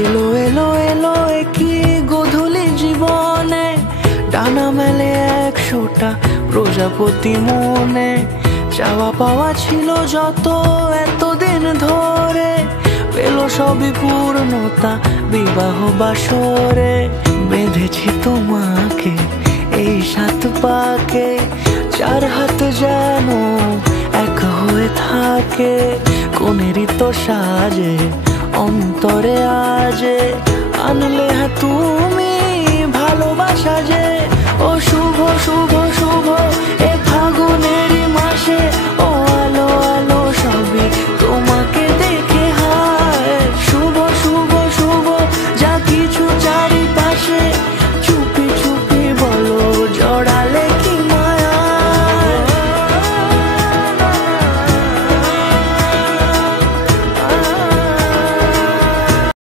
এলো এলো এলো কি গোধূলি জীবনে, ডানা মেলে 100টা প্রজাপতি মনে। চাওয়া পাওয়া ছিল যত এতদিন ধরে, পেল সবই পূর্ণতা বিবাহ বাসরে। বেঁধেছি তোমাকে এই 7 পাকে, 4 হাত যেন এক হয়ে থাকে। কোনেরই তো সাজে অন্তরে আজে, আনলে তুমি ভালোবাসা যে। ও শুভ শুভ শুভ